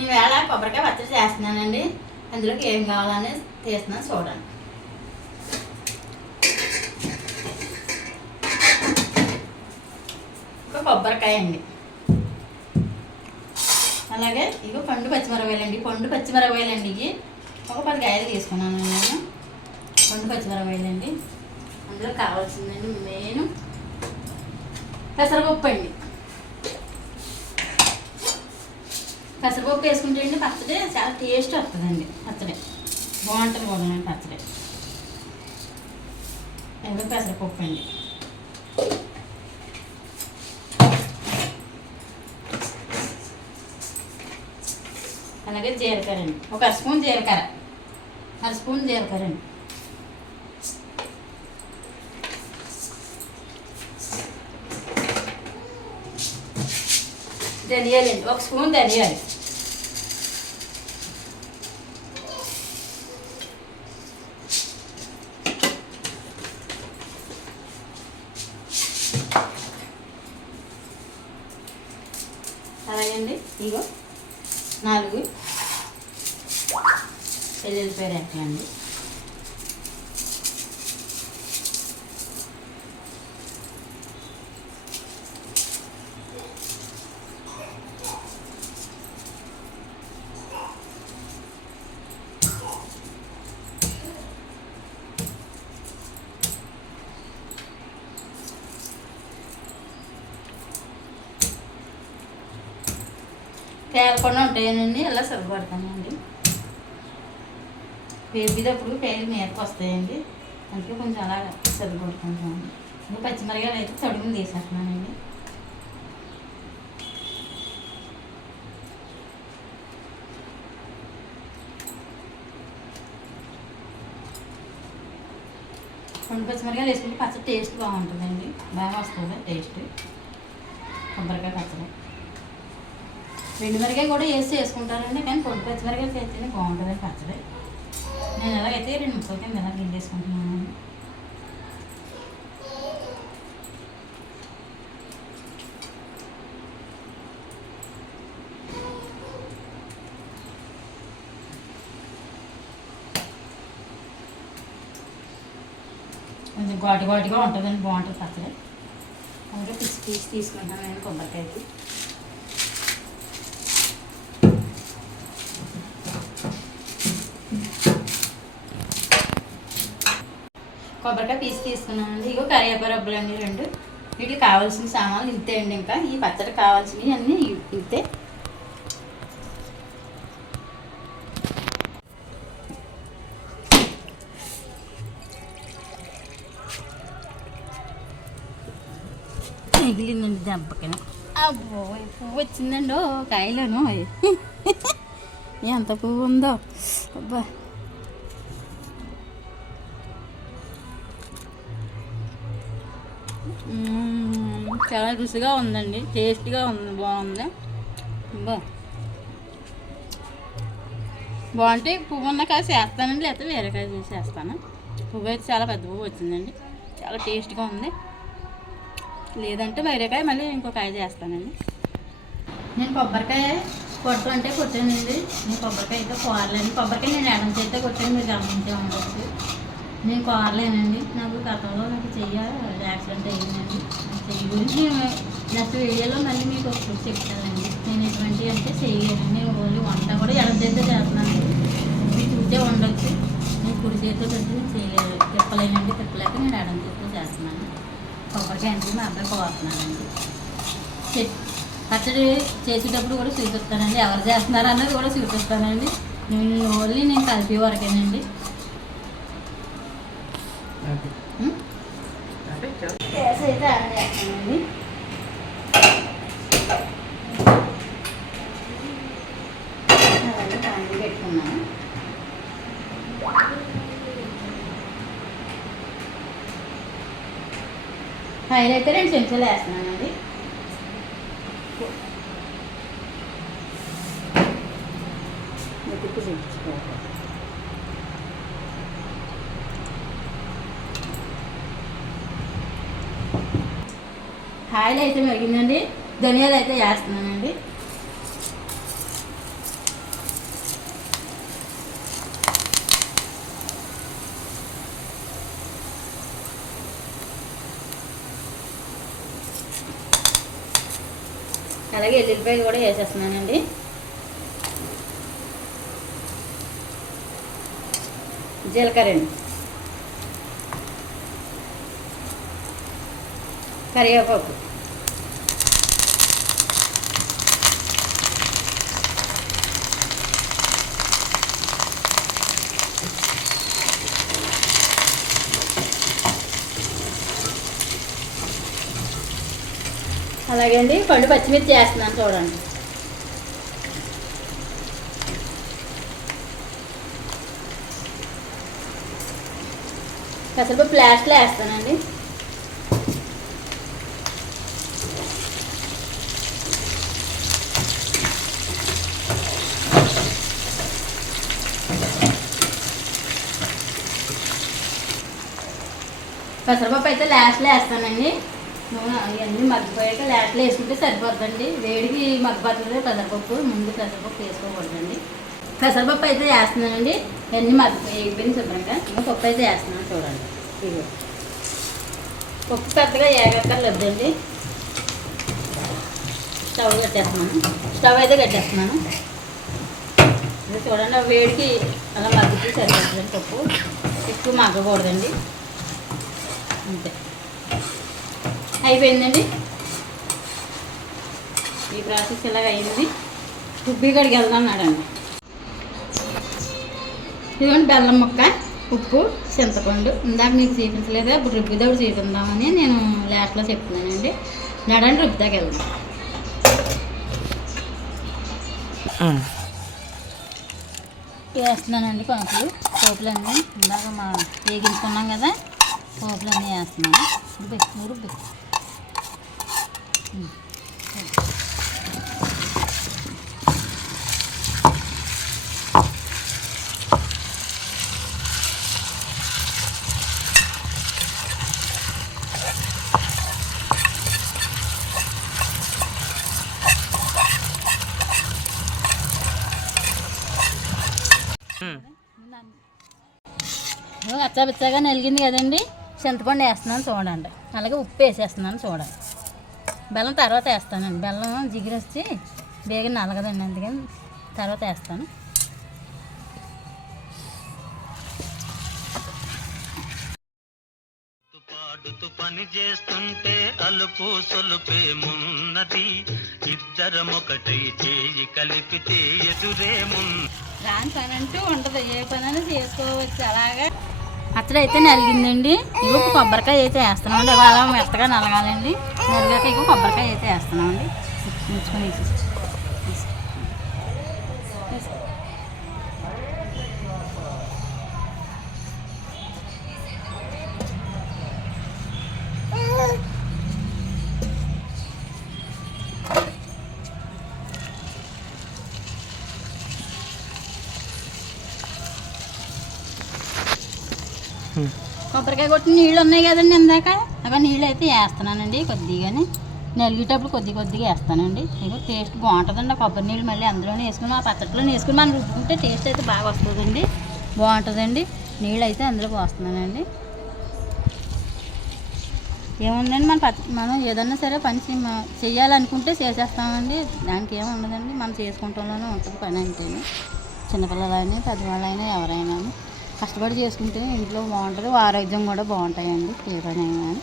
నేను వేళ కొబ్బరికాయ పచ్చడి చేస్తున్నానండి. అందులోకి ఏం కావాలని తీస్తున్నాను చూడండి. ఒక కొబ్బరికాయ అండి. అలాగే ఇగో పండు పచ్చిమిరపకాయలండి. పండు పచ్చిమిరపకాయలండి ఇవి. ఒక పది కాయలు తీసుకున్నాను నేను. పండు పచ్చిమిరపకాయలండి. అందులో కావాల్సిందండి మెయిన్ పెసరపప్పు అండి. పెసరపప్పు వేసుకుంటే అండి పచ్చడి చాలా టేస్ట్ వస్తుందండి పచ్చడి. బాగుంటుంది కూడా పచ్చడి. ఇంకా పెసరపప్పు అండి. అలాగే జీలకర్ర అండి. ఒక అర స్పూన్ జీలకర్ర. అర స్పూన్ జీలకర్ర అండి. ధనియాలండి ఒక స్పూన్ ధనియాలు అలాగే అండి ఇగో నాలుగు. వెల్లుల్లిపాయ అండి తేలకుండా ఉంటాయనండి అలా సరిపడతానండి వేపిదప్పుడు పేరు మీదకి వస్తాయండి. అందుకే కొంచెం అలా సరిపడుకుంటామండి. ఇంకా పచ్చిమిరకాయలు అయితే తడుగుని తీసేస్తున్నానండి. రెండు పచ్చిమిరకాయలు వేసుకుంటే పచ్చడి టేస్ట్ బాగుంటుందండి. బాగా వస్తుంది టేస్ట్. కొబ్బరికాయ పచ్చడి. రెండు మిరకాయ కూడా వేసి వేసుకుంటారండి కానీ పొడి పచ్చిమిరకాయలు చేస్తే బాగుంటుంది పచ్చడి. నేను ఎలాగైతే రెండు ముక్కలు కింద ఎలా గిండేసుకుంటున్నాను. కొంచెం ఘాటు ఘాటుగా ఉంటుందండి బాగుంటుంది పచ్చడి. అందుకే పిచ్చి పీచి తీసుకుంటాను నేను కొబ్బరికాయకి. కొబ్బరికాయ పీస్ తీసుకున్నానండి. ఇగో కరివేపరబ్బులు అండి రెండు. వీటికి కావాల్సిన సామాన్లు ఇంతే అండి ఇంకా. ఈ పచ్చడి కావాల్సినవి అన్నీ ఇంతే. మిగిలిందండి దెబ్బకి. అబ్బో పువ్వు వచ్చిందండి కాయలోను. ఎంత పువ్వు ఉందో. అబ్బా. చాలా రుచిగా ఉందండి. టేస్ట్గా ఉంది బాగుంది. బా. బాగుంటే పువ్వు ఉన్న కాయ చేస్తానండి లేకపోతే వేరే కాయ చేస్తాను. పువ్వు అయితే చాలా పెద్ద పువ్వు వచ్చిందండి. చాలా టేస్ట్గా ఉంది. లేదంటే వేరే కాయ మళ్ళీ ఇంకో కాయ చేస్తానండి. నేను కొబ్బరికాయ కొట్టు అంటే కొట్టానండి. నేను కొబ్బరికాయ అయితే కోరలేను. కొబ్బరికాయ నేను ఎడం చేస్తే కొట్టాను మీరు గమనించే ఉండదు నేను కోరలేనండి. నాకు గతంలో నాకు చెయ్య యాక్సిడెంట్ అయ్యిందండి. చెయ్యి గురించి నెక్స్ట్ వీడియోలో మళ్ళీ మీకు ఒకటి చెప్తానండి. నేను ఎటువంటి అంటే చేయలేనండి నేను ఓన్లీ వంట కూడా ఎడ చేస్తే చేస్తున్నాను. మీ చూసే ఉండొచ్చు. నేను కుడి చేతితో పెట్టి నేను చేయలేదు తిప్పలేనండి. తిప్పలేక నేను ఎడం చేతితో చేస్తున్నాను. కొబ్బరికాయ అంటే మా అబ్బాయి కోరుతున్నానండి పచ్చడి చేసేటప్పుడు కూడా చూపిస్తానండి. ఎవరు చేస్తున్నారు అన్నది కూడా చూపిస్తానండి. నేను ఓన్లీ నేను కలిపే వరకేనండి. అలాగే పాన్ పెట్టుకున్నాను అయితే రెండు చెంచాలు వేస్తున్నానండి. ఉతుకు దించుకోవాలి ఆయిల్ అయితే మెరిగిందండి. ధనియాలు అయితే వేస్తున్నాను అలాగే ఎల్లుల్లిపాయలు కూడా వేసేస్తున్నానండి. జీలకర్ర అండి. కరివేపాకు. అలాగే అండి పండు పచ్చిమిర్చి వేస్తున్నాను చూడండి. పెసరపప్పు లాస్ట్లో వేస్తానండి. పెసరపప్పు అయితే లాస్ట్లో వేస్తానండి. నూనె ఇవన్నీ మగ్గిపోయాక లాస్ట్లో వేసుకుంటే సరిపోద్దండి. వేడికి మగ్గిపోతుంది పెసరపప్పు. ముందు పెసరపప్పు వేసుకోకూడదండి. పెసరపప్పు అయితే వేస్తున్నానండి. ఇవన్నీ మగ్గిపోయిపోయింది శుభ్రంగా. ఇంకా పప్పు అయితే వేస్తున్నాను చూడండి. పప్పు పెద్దగా ఏగక్కర్లేదండి. స్టవ్ కట్టేస్తున్నాను. స్టవ్ అయితే కట్టేస్తున్నాను. ఇది చూడండి వేడికి అలా మగ్గితే సరిపోతుందండి పప్పు. ఎక్కువ మగ్గకూడదండి. అంతే. అయిపోయిందండి. ఈ ప్రాసెస్ ఇలాగ అయింది. రుబ్బి కడిగి వెళ్దామన్నాడండి. ఇదిగోండి బెల్లం ముక్క ఉప్పు చింతపండు. ఇందాక మీకు చూపించలేదు? ఇప్పుడు రుబ్బిదప్పుడు చూపిందామని నేను లాస్ట్లో చెప్తున్నానండి. నడండి రుబ్బిదాకి వెళ్దాం. వేస్తున్నానండి కొంచెం పోపులన్నీ ఇందాక మా వేగించుకున్నాం కదా. పోపులన్నీ వేస్తున్నాను. రుబ్బి రుబ్బి. అచ్చాపిచ్చాగా నలిగింది కదండి. చింతపండు వేస్తున్నాను చూడండి. అలాగే ఉప్పు వేసేస్తున్నాను చూడండి. బెల్లం తర్వాత వేస్తానండి. బెల్లం జిగిరి వచ్చి బేగ నలగదండి అందుకని తర్వాత వేస్తాను. పాడుతూ పని చేస్తుంటే అలుపు సొలుపేమున్నది ఇద్దరమొకటై చేయి కలిపితే ఎదురేమున్న రాని పని అంటూ ఉండదు. ఏ పనైనా చేసుకోవచ్చు. అలాగా అక్కడ అయితే నలిగిందండి ఇవి కొబ్బరికాయ అయితే వేస్తున్నామండి. ఇవి అలా మెత్తగా నలగాలండి. నలిగాక ఇవి కొబ్బరికాయ అయితే వేస్తున్నామండి. ముంచుకొని కొబ్బరికాయ కొట్టిన నీళ్ళు ఉన్నాయి కదండి ఇందాక. అవి నీళ్ళు అయితే వేస్తున్నానండి కొద్దిగానే. నలిగేటప్పుడు కొద్ది కొద్దిగా వేస్తానండి. ఇగో టేస్ట్ బాగుంటుందండి కొబ్బరి నీళ్ళు మళ్ళీ అందులోనే వేసుకుని ఆ పచ్చట్లో వేసుకుని మనం రుబ్బుకుంటే టేస్ట్ అయితే బాగా వస్తుందండి. బాగుంటుందండి. నీళ్ళు అయితే అందులో పోస్తున్నానండి. ఏముందండి మన పచ్చ మనం ఏదన్నా సరే పని చేయాలనుకుంటే చేసేస్తామండి. దానికి ఏమి ఉండదండి. మనం చేసుకుంటాంలోనే ఉంటుంది పని అంటేనే చిన్నపిల్లలైనా పెద్దవాళ్ళైనా ఎవరైనా కష్టపడి చేసుకుంటే ఇంట్లో బాగుంటుంది ఆరోగ్యం కూడా బాగుంటాయండి ఏ పని అయినా కానీ.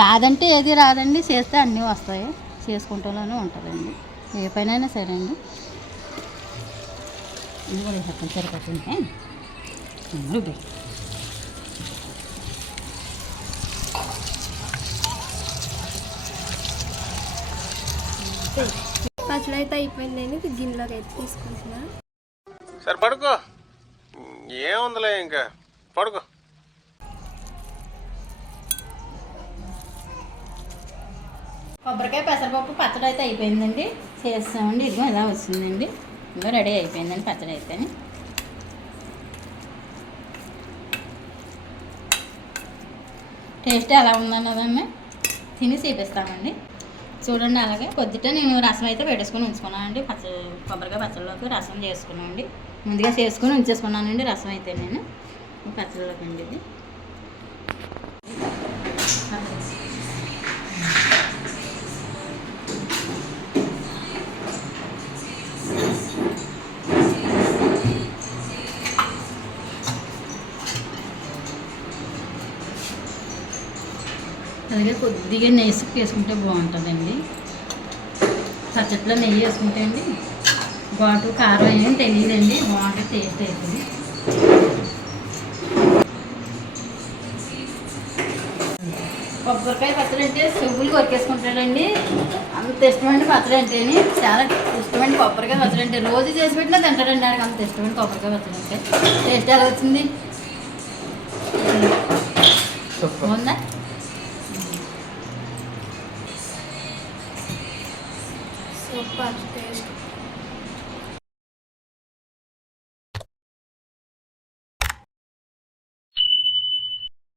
రాదంటే ఏది రాదండి చేస్తే అన్నీ వస్తాయి చేసుకుంటూనే ఉంటుందండి ఏ పనైనా సరే అండి ఇది కూడా చెప్పండి సరిపోతుంది రుబ్బి పచ్చడి అయితే అయిపోయిందండి గిన్నెలోకి అయితే తీసుకుంటున్నా. సరే పడుకో ఏముందిలే ఇంకా? పడుకో. కొబ్బరికాయ పెసరపప్పు పచ్చడి అయితే అయిపోయిందండి. చేస్తామండి. ఇదిగో ఇలా వచ్చిందండి. ఇదిగో రెడీ అయిపోయిందండి పచ్చడి అయితే. టేస్ట్ ఎలా ఉందన్నదాన్ని తిని చూపిస్తామండి. చూడండి అలాగే. కొద్దిట నేను రసం అయితే పెట్టేసుకొని ఉంచుకున్నానండి. పచ్చ కొబ్బరికాయ పచ్చడిలోకి రసం చేసుకున్నానండి. ముందుగా చేసుకొని ఉంచేసుకున్నానండి రసం అయితే నేను. పచ్చడిలోకి అండి ఇది. అలాగే కొద్దిగా నెయ్యి వేసుకుంటే బాగుంటుందండి. పచ్చట్లో నెయ్యి వేసుకుంటే అండి ఘాటు కారం ఏం తెలియదండి బాగుంటుంది టేస్ట్ అవుతుంది కొబ్బరికాయ పచ్చడి అంటే సువ్వులు కొరికేసుకుంటాడండి అంత ఇష్టమైన పచ్చడి అంటేని చాలా ఇష్టమైన కొబ్బరికాయ పచ్చడి అంటే రోజు చేసి పెట్టినా తింటాడండి ఆయనకి అంత ఇష్టమైన కొబ్బరికాయ పచ్చడి అంటే. టేస్ట్ ఎలా వచ్చింది? బాగుందా?